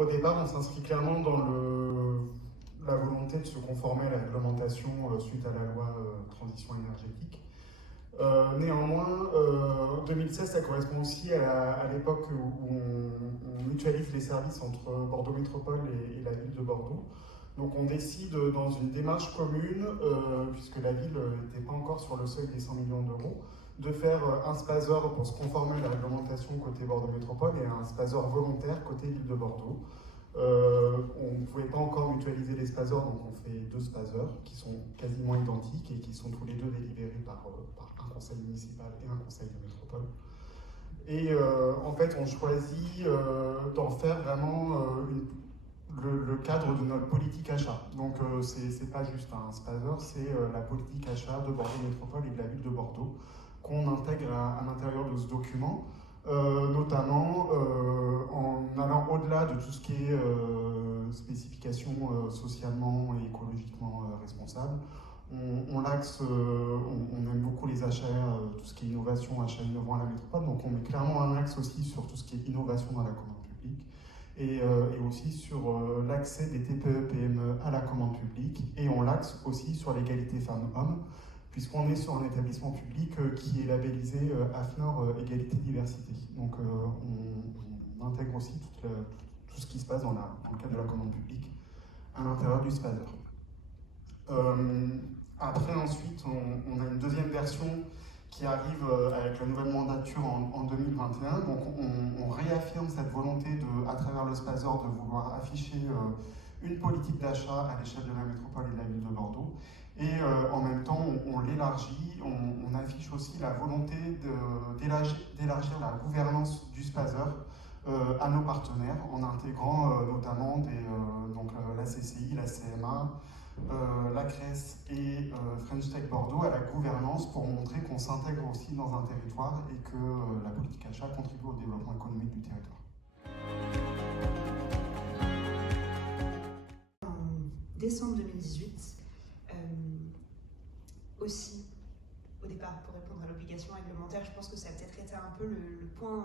Au départ, on s'inscrit clairement dans la volonté de se conformer à la réglementation suite à la loi transition énergétique. Néanmoins, en 2016, ça correspond aussi à l'époque où on mutualise les services entre Bordeaux Métropole et la ville de Bordeaux. Donc on décide dans une démarche commune, puisque la ville n'était pas encore sur le seuil des 100 millions d'euros, de faire un spazer pour se conformer à la réglementation côté Bordeaux Métropole et un spazer volontaire côté ville de Bordeaux. On ne pouvait pas encore mutualiser les spazers, donc on fait deux spazers qui sont quasiment identiques et qui sont tous les deux délivrés par un conseil municipal et un conseil de métropole. Et en fait, on choisit d'en faire vraiment le cadre de notre politique achat. Donc c'est pas juste un spazer, c'est la politique achat de Bordeaux Métropole et de la ville de Bordeaux qu'on intègre à l'intérieur de ce document. Notamment en allant au-delà de tout ce qui est spécification socialement et écologiquement responsable. On aime beaucoup les achats, tout ce qui est innovation, achats innovants à la métropole, donc on met clairement un axe aussi sur tout ce qui est innovation dans la commande publique et aussi sur l'accès des TPE-PME à la commande publique, et on l'axe aussi sur l'égalité femmes-hommes, puisqu'on est sur un établissement public qui est labellisé AFNOR Égalité Diversité. Donc on intègre aussi tout ce qui se passe dans le cadre de la commande publique à l'intérieur du spazer. Après, ensuite, on a une deuxième version qui arrive avec la nouvelle mandature en 2021. Donc on réaffirme cette volonté à travers le spazer de vouloir afficher une politique d'achat à l'échelle de la métropole et de la ville de Bordeaux. Et en même temps, on l'élargit, on affiche aussi la volonté d'élargir la gouvernance du spazer à nos partenaires, en intégrant notamment donc, la CCI, la CMA, la CRES et French Tech Bordeaux à la gouvernance, pour montrer qu'on s'intègre aussi dans un territoire et que la politique achat contribue au développement économique du territoire. En décembre 2018, aussi, au départ, pour répondre à l'obligation réglementaire, je pense que ça a peut-être été un peu le point,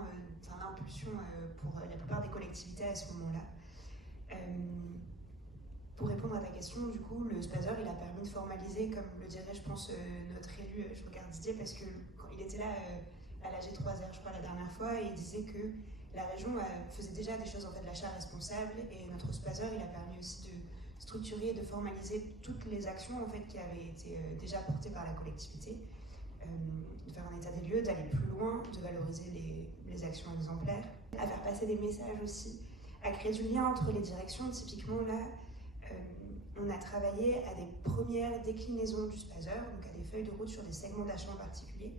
l'impulsion pour la plupart des collectivités à ce moment-là. Pour répondre à ta question, du coup, le spazer, il a permis de formaliser, comme le dirait, je pense, notre élu, je regarde Didier, parce que quand il était là à la G3R, je crois, la dernière fois, et il disait que la région faisait déjà des choses en fait de l'achat responsable, et notre spazer, il a permis aussi de structurer et de formaliser toutes les actions en fait, qui avaient été déjà portées par la collectivité, de faire un état des lieux, d'aller plus loin, de valoriser les actions exemplaires, à faire passer des messages aussi, à créer du lien entre les directions. Typiquement là, on a travaillé à des premières déclinaisons du spazer, donc à des feuilles de route sur des segments d'achat en particulier.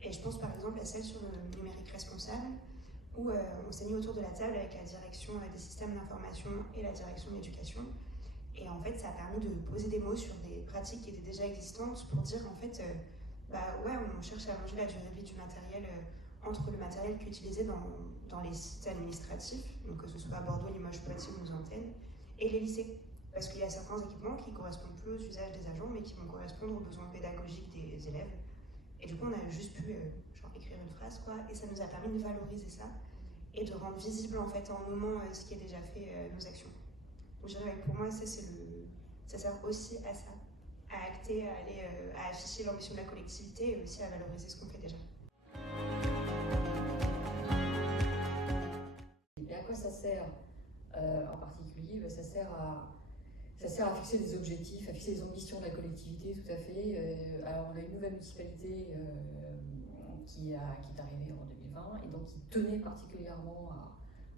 Et je pense par exemple à celle sur le numérique responsable, où on s'est mis autour de la table avec la direction des systèmes d'information et la direction de l'éducation. Et en fait, ça a permis de poser des mots sur des pratiques qui étaient déjà existantes pour dire en fait, on cherche à allonger la durée de vie du matériel entre le matériel qui est utilisé dans les sites administratifs, donc que ce soit à Bordeaux, Limoges, Poitiers ou nos antennes, et les lycées. Parce qu'il y a certains équipements qui ne correspondent plus aux usages des agents, mais qui vont correspondre aux besoins pédagogiques des élèves. Et du coup, on a juste pu écrire une phrase, quoi, et ça nous a permis de valoriser ça et de rendre visible en fait en nommant ce qui est déjà fait, nos actions. Donc, je dirais, pour moi, ça sert aussi à ça, à acter, à afficher l'ambition de la collectivité et aussi à valoriser ce qu'on fait déjà. Et à quoi ça sert en particulier? Ça sert à fixer des objectifs, à fixer les ambitions de la collectivité, tout à fait. Alors on a une nouvelle municipalité qui est arrivée en 2020 et donc qui tenait particulièrement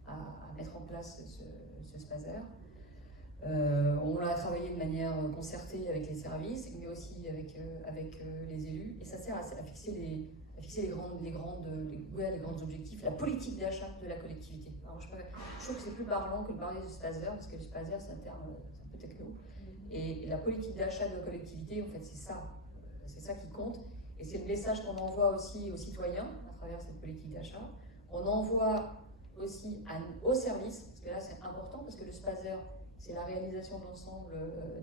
à mettre en place ce spazer. On l'a travaillé de manière concertée avec les services, mais aussi avec les élus, et ça sert à fixer les grands objectifs, la politique d'achat de la collectivité. Alors je trouve que c'est plus parlant que de parler du spazer, parce que le spazer c'est un terme un peu techno, et la politique d'achat de la collectivité, en fait c'est ça qui compte, et c'est le message qu'on envoie aussi aux citoyens à travers cette politique d'achat. On envoie aussi aux services, parce que là c'est important, parce que le spazer c'est la réalisation de l'ensemble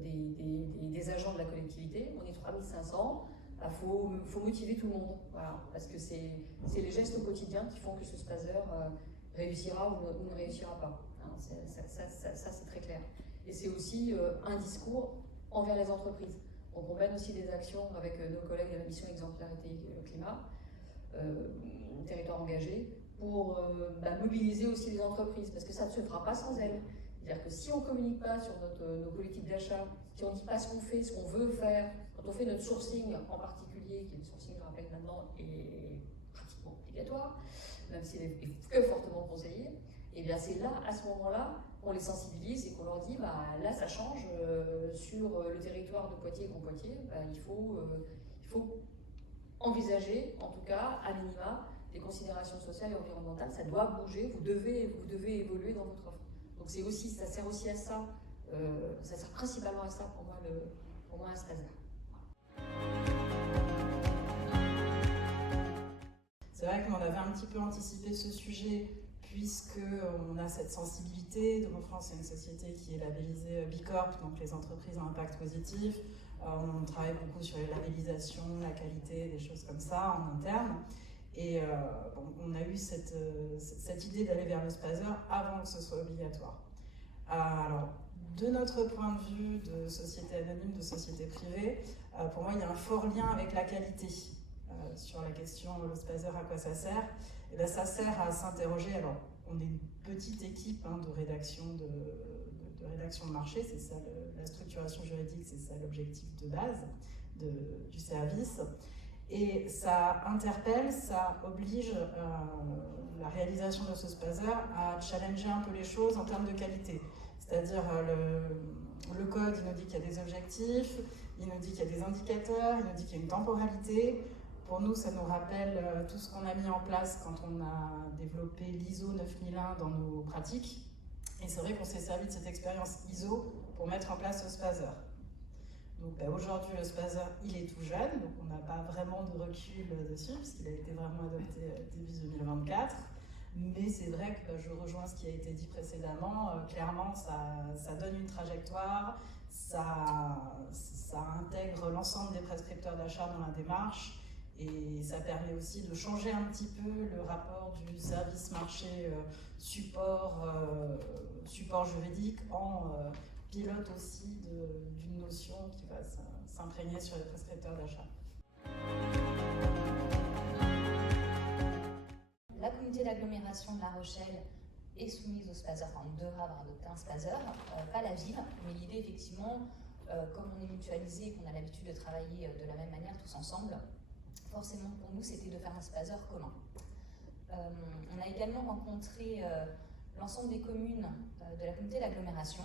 des agents de la collectivité. On est 3500, il faut motiver tout le monde, voilà, parce que c'est les gestes au quotidien qui font que ce spazer réussira ou ne réussira pas. Hein, ça c'est très clair. Et c'est aussi un discours envers les entreprises. Donc on mène aussi des actions avec nos collègues de la mission Exemplarité Climat, territoire engagé, pour mobiliser aussi les entreprises, parce que ça ne se fera pas sans elles. C'est-à-dire que si on ne communique pas sur nos politiques d'achat, si on ne dit pas ce qu'on fait, ce qu'on veut faire, quand on fait notre sourcing en particulier, qui est le sourcing, je rappelle maintenant, est pratiquement obligatoire, même s'il est que fortement conseillé, et bien c'est là, à ce moment-là, qu'on les sensibilise et qu'on leur dit, là ça change, sur le territoire de Poitiers, Grand Poitiers, il faut envisager, en tout cas, à minima, des considérations sociales et environnementales, ça doit bouger, vous devez évoluer dans votre offre. Donc ça sert aussi à ça, ça sert principalement à ça pour moi un Spazer. C'est vrai qu'on avait un petit peu anticipé ce sujet puisqu'on a cette sensibilité. Donc en France, c'est une société qui est labellisée B Corp, donc les entreprises à impact positif. On travaille beaucoup sur les labellisations, la qualité, des choses comme ça en interne. Et on a eu cette idée d'aller vers le Spazer avant que ce soit obligatoire. Alors, de notre point de vue de société anonyme, de société privée, pour moi, il y a un fort lien avec la qualité. Sur la question, le Spazer, à quoi ça sert? Et bien, ça sert à s'interroger. Alors, on est une petite équipe de rédaction de marché, c'est ça la structuration juridique, c'est ça l'objectif de base du service. Et ça interpelle, ça oblige la réalisation de ce Spazer à challenger un peu les choses en termes de qualité. C'est-à-dire le code, il nous dit qu'il y a des objectifs, il nous dit qu'il y a des indicateurs, il nous dit qu'il y a une temporalité. Pour nous, ça nous rappelle tout ce qu'on a mis en place quand on a développé l'ISO 9001 dans nos pratiques. Et c'est vrai qu'on s'est servi de cette expérience ISO pour mettre en place ce Spazer. Donc aujourd'hui, le Spazer, il est tout jeune, donc on n'a pas vraiment de recul dessus, puisqu'il a été vraiment adopté début 2024. Mais c'est vrai que je rejoins ce qui a été dit précédemment. Clairement, ça donne une trajectoire, ça intègre l'ensemble des prescripteurs d'achat dans la démarche. Et ça permet aussi de changer un petit peu le rapport du service marché support juridique en pilote aussi d'une notion qui va s'imprégner sur les prescripteurs d'achat. La communauté d'agglomération de La Rochelle est soumise au Spazer, enfin on devra avoir adopté un Spazer, pas la ville, mais l'idée effectivement, comme on est mutualisé et qu'on a l'habitude de travailler de la même manière tous ensemble, forcément pour nous c'était de faire un Spazer commun. On a également rencontré l'ensemble des communes de la communauté d'agglomération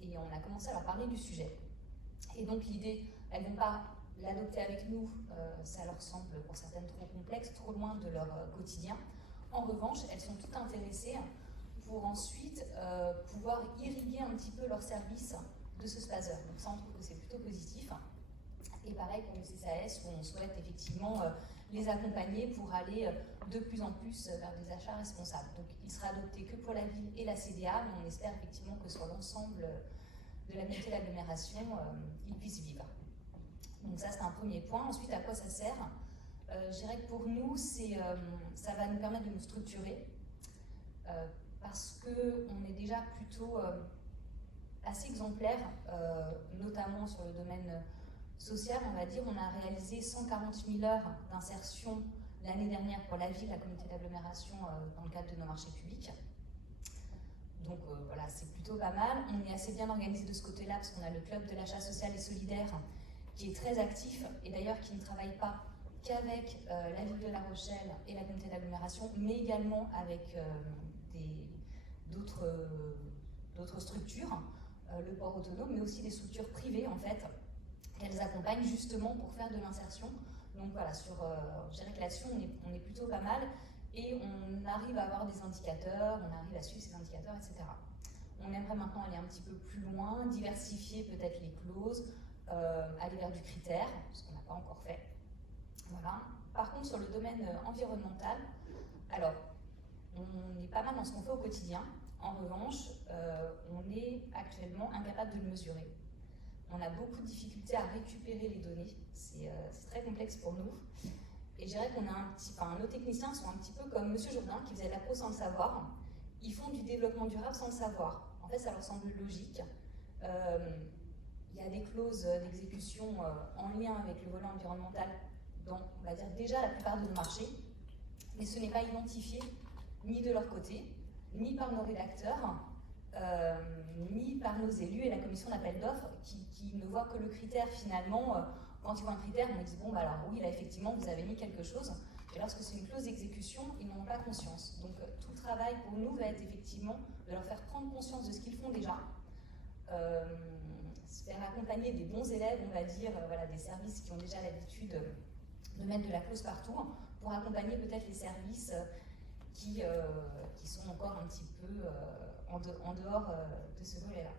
et on a commencé à leur parler du sujet. Et donc l'idée, elles ne vont pas l'adopter avec nous, ça leur semble pour certaines trop complexe, trop loin de leur quotidien. En revanche, elles sont toutes intéressées pour ensuite pouvoir irriguer un petit peu leur service de ce Spazer. Donc ça, on trouve que c'est plutôt positif. Et pareil pour le CCAS, où on souhaite effectivement les accompagner pour aller de plus en plus vers des achats responsables. Donc il sera adopté que pour la ville et la CDA, mais on espère effectivement que sur l'ensemble de la communauté d'agglomération, ils puissent vivre. Donc ça, c'est un premier point. Ensuite, à quoi ça sert? Je dirais que pour nous, ça va nous permettre de nous structurer parce qu'on est déjà plutôt assez exemplaire, notamment sur le domaine social, on va dire. On a réalisé 140 000 heures d'insertion l'année dernière pour la ville, la communauté d'agglomération, dans le cadre de nos marchés publics. Donc voilà, c'est plutôt pas mal. On est assez bien organisé de ce côté-là parce qu'on a le club de l'achat social et solidaire qui est très actif et d'ailleurs qui ne travaille pas qu'avec la ville de La Rochelle et la communauté d'agglomération, mais également avec d'autres structures, le port autonome, mais aussi des structures privées en fait, qu'elles accompagnent justement pour faire de l'insertion. Donc voilà, je dirais que là-dessus on est plutôt pas mal et on arrive à avoir des indicateurs, on arrive à suivre ces indicateurs, etc. On aimerait maintenant aller un petit peu plus loin, diversifier peut-être les clauses, aller vers du critère, ce qu'on n'a pas encore fait. Voilà. Par contre, sur le domaine environnemental, alors, on est pas mal dans ce qu'on fait au quotidien. En revanche, on est actuellement incapable de le mesurer. On a beaucoup de difficultés à récupérer les données. C'est très complexe pour nous. Et je dirais qu'on a nos techniciens sont un petit peu comme Monsieur Jourdain qui faisait de la peau sans le savoir. ils font du développement durable sans le savoir. En fait, ça leur semble logique. Il y a des clauses d'exécution en lien avec le volet environnemental dans, on va dire, déjà la plupart de nos marchés, mais ce n'est pas identifié ni de leur côté, ni par nos rédacteurs, ni par nos élus et la commission d'appel d'offres qui ne voit que le critère finalement. Quand ils voient un critère, on dit bon, bah alors oui, là effectivement, vous avez mis quelque chose. Et lorsque c'est une clause d'exécution, ils n'en ont pas conscience. Donc tout le travail pour nous va être effectivement de leur faire prendre conscience de ce qu'ils font déjà, se faire accompagner des bons élèves, on va dire, voilà, des services qui ont déjà l'habitude de mettre de la clause partout, pour accompagner peut-être les services qui sont encore un petit peu en dehors de ce volet-là.